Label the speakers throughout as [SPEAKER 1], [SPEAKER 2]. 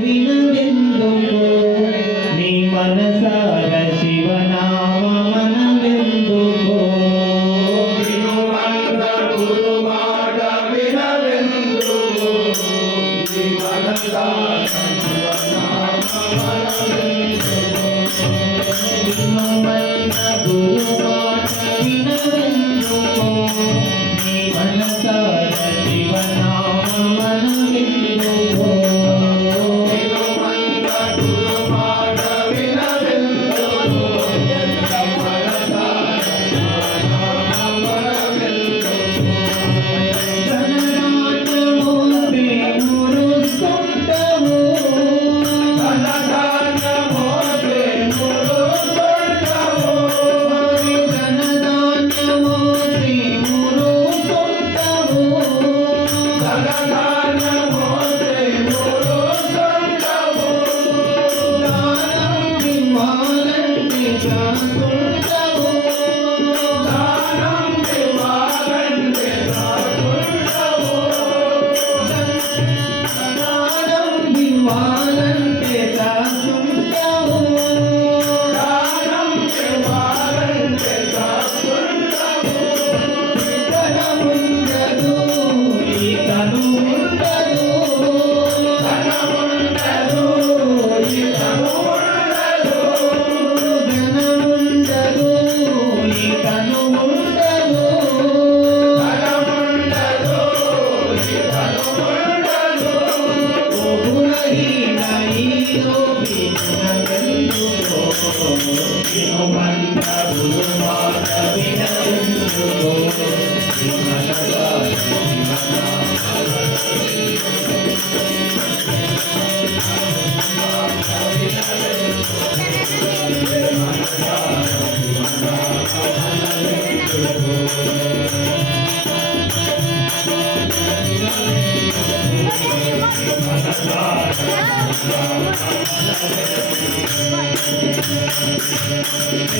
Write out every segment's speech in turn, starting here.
[SPEAKER 1] విలువెందుకు నీ మనసార శివనామ da da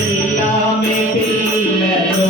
[SPEAKER 1] എല്ലാമേ പിള്ളോ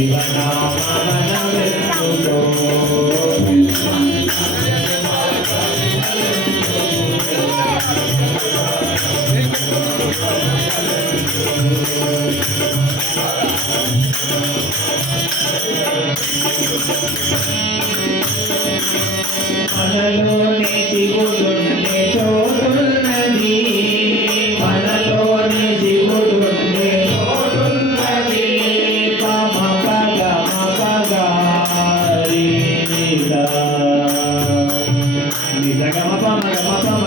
[SPEAKER 1] I don't 長股長股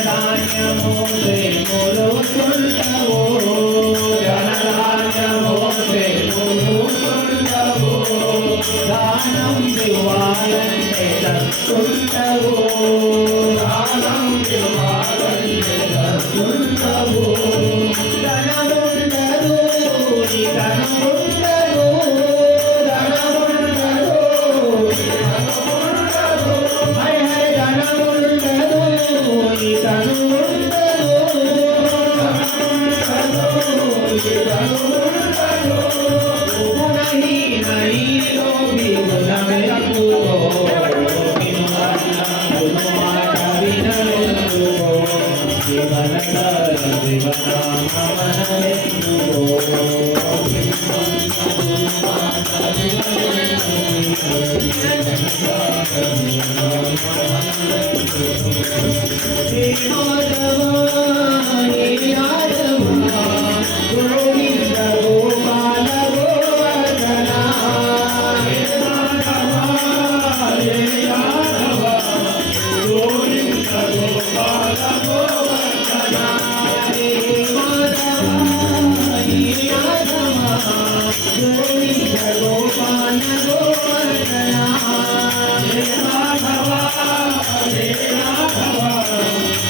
[SPEAKER 1] ధనధాన్యమోసే మొలుకుంటవో
[SPEAKER 2] ధనధాన్యమోసే మొలుకుంటవో
[SPEAKER 1] దానం దివాలంటే దత్తుంటవో
[SPEAKER 2] దానం దివాలంటే దత్తుంటవో
[SPEAKER 1] Thank you.